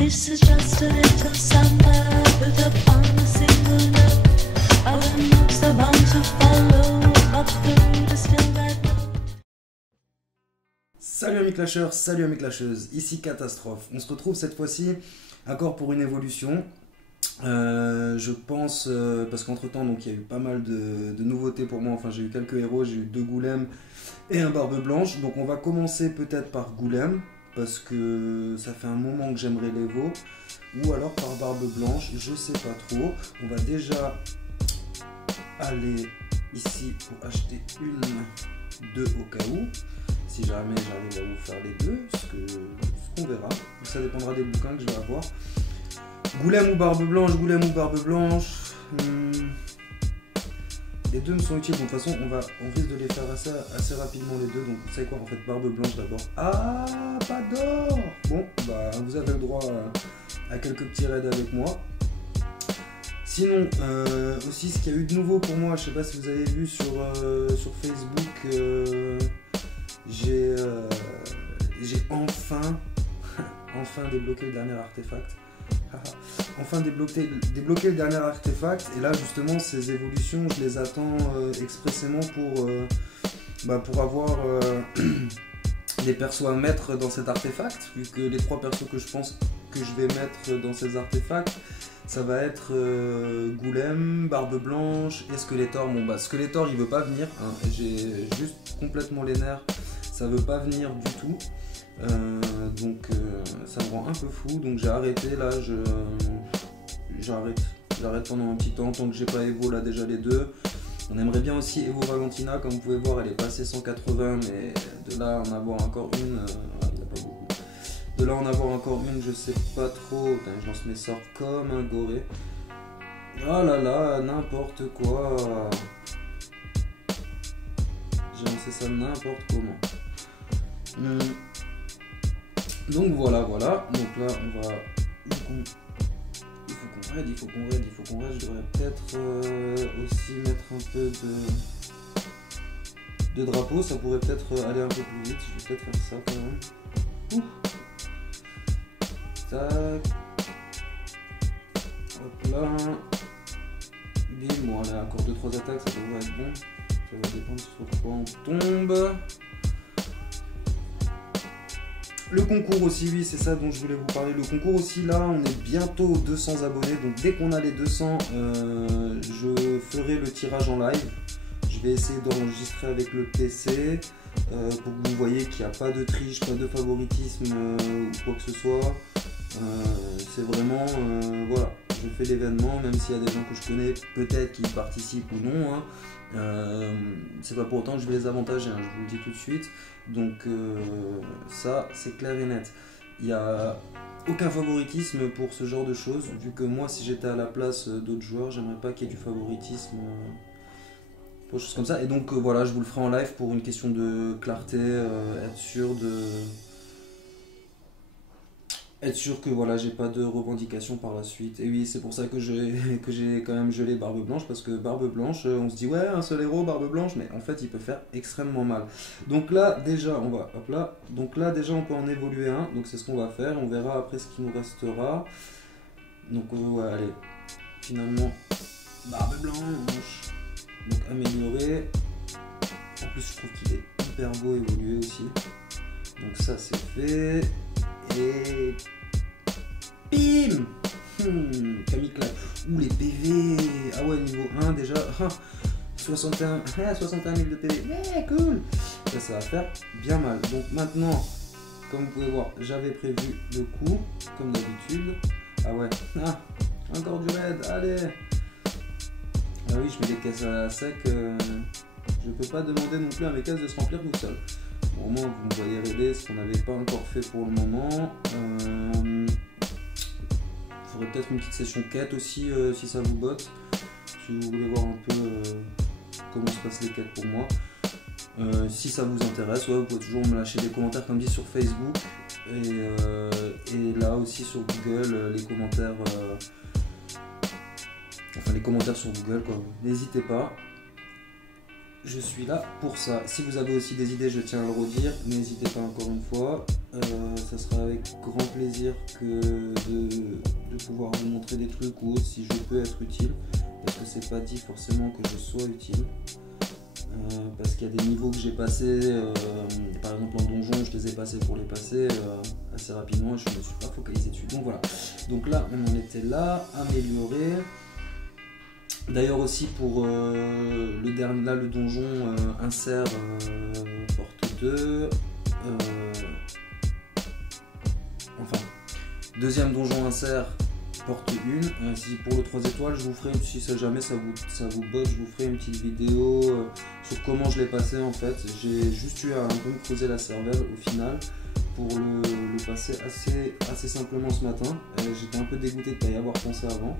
This is just a little summer put up on a single note. Other notes are bound to follow, but the road is still that road. Salut amis clasheurs, salut amis clasheuses, ici Catastrophe. On se retrouve cette fois-ci encore pour une évolution. Je pense, parce qu'entre temps donc il y a eu pas mal de nouveautés pour moi, enfin j'ai eu quelques héros, j'ai eu 2 golems et un barbe blanche. Donc on va commencer peut-être par golem, parce que ça fait un moment que j'aimerais l'Evo, ou alors par barbe blanche, je sais pas trop. On va déjà aller ici pour acheter une 2 au cas où, si jamais j'arrive à vous faire les deux, ce qu'on verra, ça dépendra des bouquins que je vais avoir. Golem ou barbe blanche, golem ou barbe blanche, les deux me sont utiles, donc de toute façon on risque de les faire assez rapidement les deux, donc vous savez quoi, en fait barbe blanche d'abord. Ah, pas d'or. Bon, bah vous avez le droit à quelques petits raids avec moi. Sinon, aussi ce qu'il y a eu de nouveau pour moi, je sais pas si vous avez vu sur Facebook, j'ai enfin débloqué le dernier artefact. Enfin débloqué le dernier artefact, et là justement ces évolutions je les attends expressément pour avoir des persos à mettre dans cet artefact, vu que les 3 persos que je pense que je vais mettre dans ces artefacts, ça va être Golem, Barbe Blanche et Skeletor. Bon bah Skeletor il veut pas venir, hein. J'ai juste complètement les nerfs, ça veut pas venir du tout. Donc ça me rend un peu fou, donc j'ai arrêté là, j'arrête pendant un petit temps, tant que j'ai pas Evo là déjà les deux. On aimerait bien aussi Evo Valentina, comme vous pouvez voir elle est passée 180, mais de là en avoir encore une, il n'y a pas beaucoup. De là en avoir encore une, je sais pas trop. Putain, je lance mes sorts comme un goré. Oh là là, n'importe quoi. J'ai lancé ça n'importe comment. Donc voilà. Donc là on va... Il faut qu'on raid. Je devrais peut-être aussi mettre un peu de drapeau. Ça pourrait peut-être aller un peu plus vite. Je vais peut-être faire ça quand même. Ouh. Tac. Hop là. Bim. Bon, on a encore 2-3 attaques. Ça devrait être bon. Ça va dépendre sur quoi on tombe. Le concours aussi, oui, c'est ça dont je voulais vous parler. Le concours aussi, là, on est bientôt aux 200 abonnés. Donc dès qu'on a les 200, je ferai le tirage en live. Je vais essayer d'enregistrer avec le PC pour que vous voyez qu'il n'y a pas de triche, pas de favoritisme ou quoi que ce soit. C'est vraiment, voilà, je fais l'événement, même s'il y a des gens que je connais peut-être qui participent ou non, hein. C'est pas pour autant que je vais les avantager, hein, je vous le dis tout de suite. Donc ça c'est clair et net. Il n'y a aucun favoritisme pour ce genre de choses, vu que moi si j'étais à la place d'autres joueurs, j'aimerais pas qu'il y ait du favoritisme pour des choses comme ça. Et donc voilà, je vous le ferai en live pour une question de clarté, être sûr que voilà, j'ai pas de revendication par la suite. Et oui, c'est pour ça que j'ai quand même gelé Barbe Blanche, parce que Barbe Blanche, on se dit ouais, un seul héros Barbe Blanche, mais en fait il peut faire extrêmement mal. Donc là déjà on va, hop là, donc là déjà on peut en évoluer un, donc c'est ce qu'on va faire, on verra après ce qui nous restera. Donc ouais, allez, finalement Barbe Blanche, donc amélioré. En plus je trouve qu'il est hyper beau évolué aussi. Donc ça c'est fait. Et bim, Camille Clap. Ouh les PV. Ah ouais, niveau 1 déjà. 61 000 de PV. Yeah, cool. Ça va faire bien mal. Donc maintenant, comme vous pouvez voir, j'avais prévu le coup, comme d'habitude. Ah ouais. Encore du raid. Allez. Ah oui, je mets des caisses à sec. Je peux pas demander non plus à mes caisses de se remplir tout seul. Au moins vous me voyez raider, ce qu'on n'avait pas encore fait pour le moment. Il faudrait peut-être une petite session quête aussi si ça vous botte. Si vous voulez voir un peu comment se passent les quêtes pour moi. Si ça vous intéresse, ouais, vous pouvez toujours me lâcher des commentaires comme dit sur Facebook. Et là aussi sur Google, les commentaires. Enfin les commentaires sur Google quoi. N'hésitez pas. je suis là pour ça. Si vous avez aussi des idées, je tiens à le redire, n'hésitez pas encore une fois. Ça sera avec grand plaisir que de pouvoir vous montrer des trucs ou autres si je peux être utile. Parce que c'est pas dit forcément que je sois utile. Parce qu'il y a des niveaux que j'ai passés, par exemple en donjon, je les ai passés pour les passer assez rapidement et je ne me suis pas focalisé dessus. Donc voilà. Donc là, on en était là, améliorer. D'ailleurs aussi pour le dernier, là le donjon insert porte 2. Enfin, deuxième donjon insert porte 1. Si pour le 3 étoiles, je vous ferai, si jamais ça vous botte, je vous ferai une petite vidéo sur comment je l'ai passé en fait. J'ai juste eu à un peu me creuser la cervelle au final pour le passer assez simplement ce matin. J'étais un peu dégoûté de ne pas y avoir pensé avant.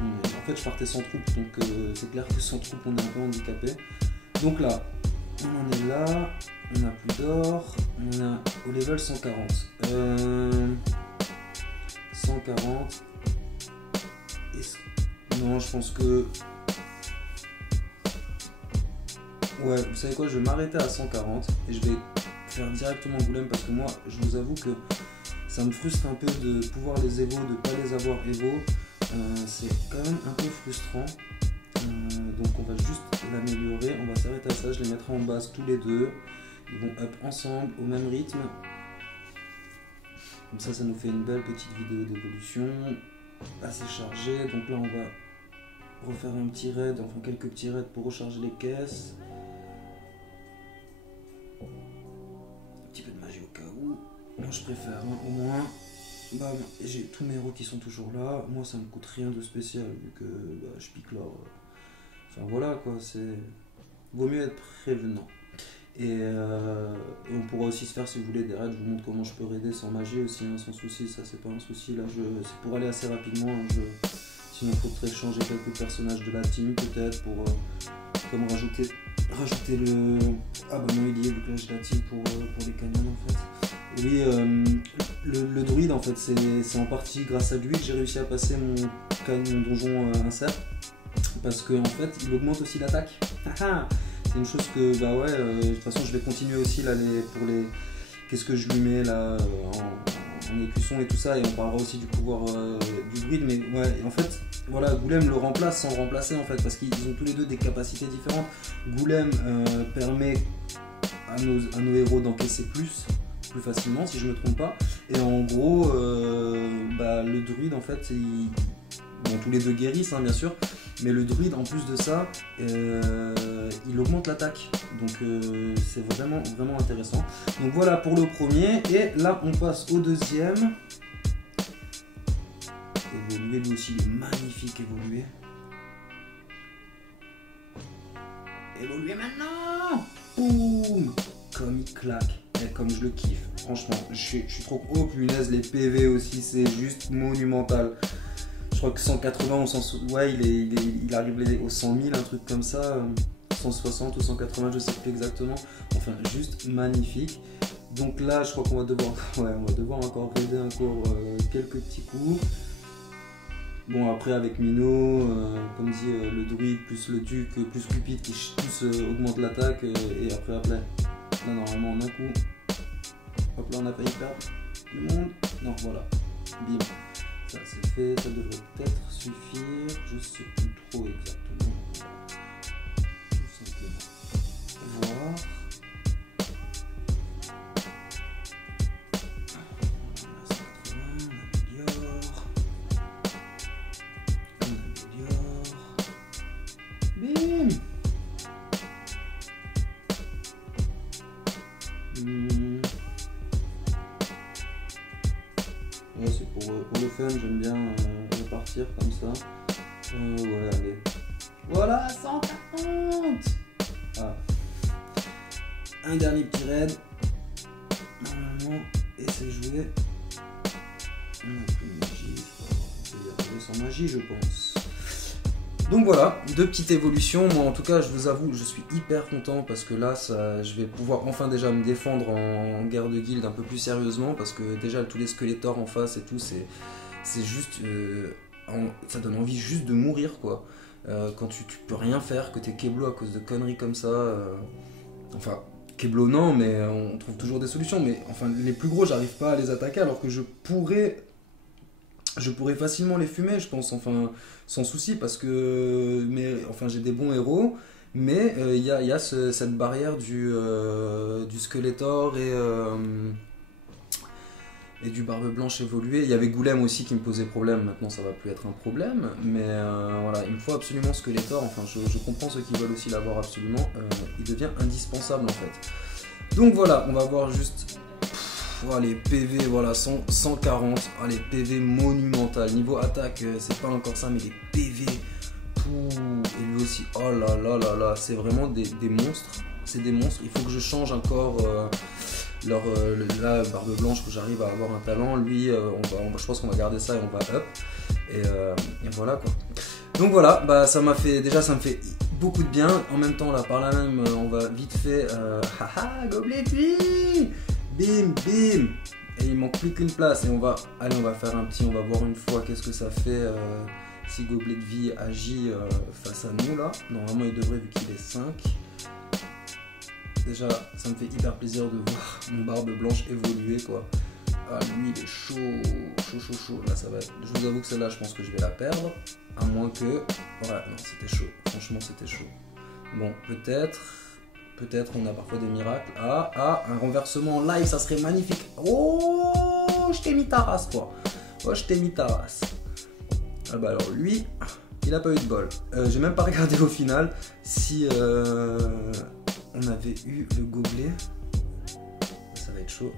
En fait, je partais sans troupe, donc c'est clair que sans troupe, on est un peu handicapé. Donc là, on en est là, on n'a plus d'or, on est au level 140. 140. Non, je pense que... Ouais, vous savez quoi, je vais m'arrêter à 140 et je vais faire directement Goulême parce que moi, je vous avoue que ça me frustre un peu de pouvoir les évo, de ne pas les avoir évo. C'est quand même un peu frustrant. Donc on va juste l'améliorer, on va s'arrêter à ça, je les mettrai en base tous les deux. Ils vont up ensemble au même rythme. Comme ça nous fait une belle petite vidéo d'évolution assez chargée. Donc là on va refaire un petit raid, enfin quelques petits raids pour recharger les caisses. Un petit peu de magie au cas où. Moi je préfère au moins. Bam, j'ai tous mes héros qui sont toujours là. Moi ça me coûte rien de spécial vu que je pique l'or. Enfin voilà quoi, c'est. Vaut mieux être prévenant. Et on pourra aussi se faire, si vous voulez, des raids. Je vous montre comment je peux raider sans magie aussi, hein, sans souci. Ça c'est pas un souci. Là c'est pour aller assez rapidement. Hein, sinon il faudrait changer quelques personnages de la team peut-être pour comme rajouter le. Ah bah non il y est vu que là j'ai la team pour les canyons en fait. Oui, le druide en fait c'est en partie grâce à lui que j'ai réussi à passer mon donjon insert parce que en fait il augmente aussi l'attaque. C'est une chose que bah ouais de toute façon je vais continuer aussi là pour les qu'est-ce que je lui mets là en écusson et tout ça et on parlera aussi du pouvoir du druide mais ouais en fait voilà Goulême le remplace sans le remplacer en fait parce qu'ils ont tous les deux des capacités différentes. Goulême permet à nos héros d'encaisser plus facilement si je me trompe pas et en gros le druide en fait bon, tous les deux guérissent hein, bien sûr mais le druide en plus de ça il augmente l'attaque donc c'est vraiment intéressant. Donc voilà pour le premier et là on passe au deuxième. Évoluer lui aussi, il est magnifique. Évoluer maintenant. Boum, comme il claque. Comme je le kiffe, franchement, je suis trop... Oh punaise, les PV aussi, c'est juste monumental. Je crois que 180 ou 100... Ouais, il arrive aux 100 000, un truc comme ça. 160 ou 180, je sais plus exactement. Enfin, juste magnifique. Donc là, je crois qu'on va devoir... Ouais, on va devoir encore aider encore quelques petits coups. Bon, après, avec Mino, comme dit, le druide, plus le duc, plus Cupid, qui tous augmentent l'attaque. Et après... Là, normalement, en un coup... Hop là, on a failli perdre du monde. Non, voilà. Bim. Ça, c'est fait. Ça devrait peut-être suffire. Je sais plus trop exactement. Tout simplement. Voir. On améliore. Bim. Ouais, c'est pour le fun, j'aime bien repartir comme ça. Ouais, allez. Voilà, 140. Ah. Un dernier petit raid. Normalement, et c'est joué. On a plus de magie, on peut y arriver sans magie, je pense. Donc voilà, deux petites évolutions. Moi en tout cas, je vous avoue, je suis hyper content parce que là, je vais pouvoir enfin déjà me défendre en guerre de guilde un peu plus sérieusement parce que déjà tous les squelettors en face et tout, c'est juste... ça donne envie juste de mourir quoi. quand tu peux rien faire, que t'es Keblo à cause de conneries comme ça. Enfin, Keblo non, mais on trouve toujours des solutions. Mais enfin, les plus gros, j'arrive pas à les attaquer alors que je pourrais facilement les fumer, je pense, enfin, sans souci, parce que enfin, j'ai des bons héros. Mais il y a cette barrière du Skeletor et du Barbe Blanche évolué. Il y avait Goulem aussi qui me posait problème, maintenant ça va plus être un problème. Mais voilà, il me faut absolument Skeletor, enfin je comprends ceux qui veulent aussi l'avoir absolument. Il devient indispensable en fait. Donc voilà, on va voir juste les PV, voilà, 140, les PV monumental. Niveau attaque, c'est pas encore ça, mais les PV... Et lui aussi, oh là là là là, c'est vraiment des monstres. C'est des monstres. Il faut que je change encore la Barbe Blanche, que j'arrive à avoir un talent. Lui, je pense qu'on va garder ça et on va up. Et voilà quoi. Donc voilà, bah ça me fait beaucoup de bien. En même temps, là par là même, on va vite fait. Haha, gobelet de vie. Bim, bim. Et il manque plus qu'une place. Et on va faire on va voir une fois qu'est-ce que ça fait. Si Gobelet de vie agit face à nous là, normalement il devrait, vu qu'il est 5. Déjà ça me fait hyper plaisir de voir mon Barbe Blanche évoluer quoi. Ah lui il est chaud. Là ça va être... Je vous avoue que celle-là je pense que je vais la perdre. À moins que... Ouais non c'était chaud, franchement c'était chaud. Bon peut-être on a parfois des miracles. Un renversement en live ça serait magnifique. Oh je t'ai mis ta race toi. Ah bah alors lui, il a pas eu de bol. J'ai même pas regardé au final si on avait eu le gobelet. Ça va être chaud.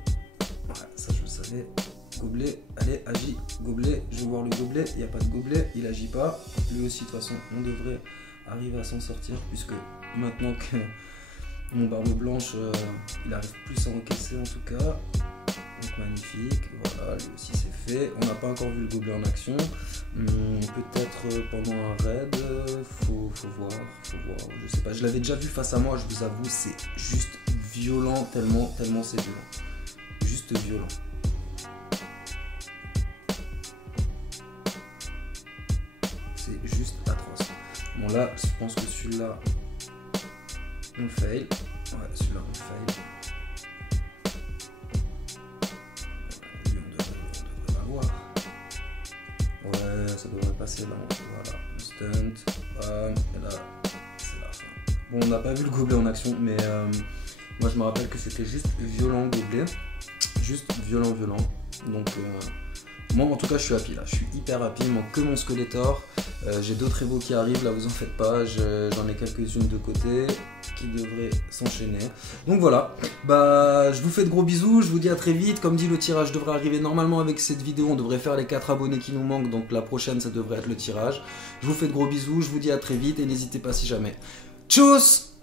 Ouais, ça je le savais. Gobelet, allez, agis. Gobelet, je veux voir le gobelet. Il n'y a pas de gobelet, il agit pas. Lui aussi, de toute façon, on devrait arriver à s'en sortir puisque maintenant que mon Barbe Blanche, il arrive plus à encaisser en tout cas. Donc magnifique, voilà, lui aussi c'est fait. On n'a pas encore vu le gobelet en action. Peut-être pendant un raid, faut voir, je sais pas. Je l'avais déjà vu face à moi, je vous avoue, c'est juste violent, tellement c'est violent. Juste violent. C'est juste atroce. Bon là, je pense que celui-là, on fail. Ouais, celui-là on fail. Ouais, ça devrait passer là. Voilà, on stunt. Et là, c'est la fin. Bon, on n'a pas vu le gobelet en action, mais moi je me rappelle que c'était juste violent gobelet. Juste violent. Donc, moi en tout cas, je suis happy là. Je suis hyper happy. Il manque que mon Skeletor. J'ai d'autres évos qui arrivent là, vous en faites pas. J'en ai quelques-unes de côté qui devraient s'enchaîner. Donc voilà, bah je vous fais de gros bisous, je vous dis à très vite. Comme dit, le tirage devrait arriver normalement avec cette vidéo. On devrait faire les 4 abonnés qui nous manquent, donc la prochaine ça devrait être le tirage. Je vous fais de gros bisous, je vous dis à très vite et n'hésitez pas si jamais. Tchuss!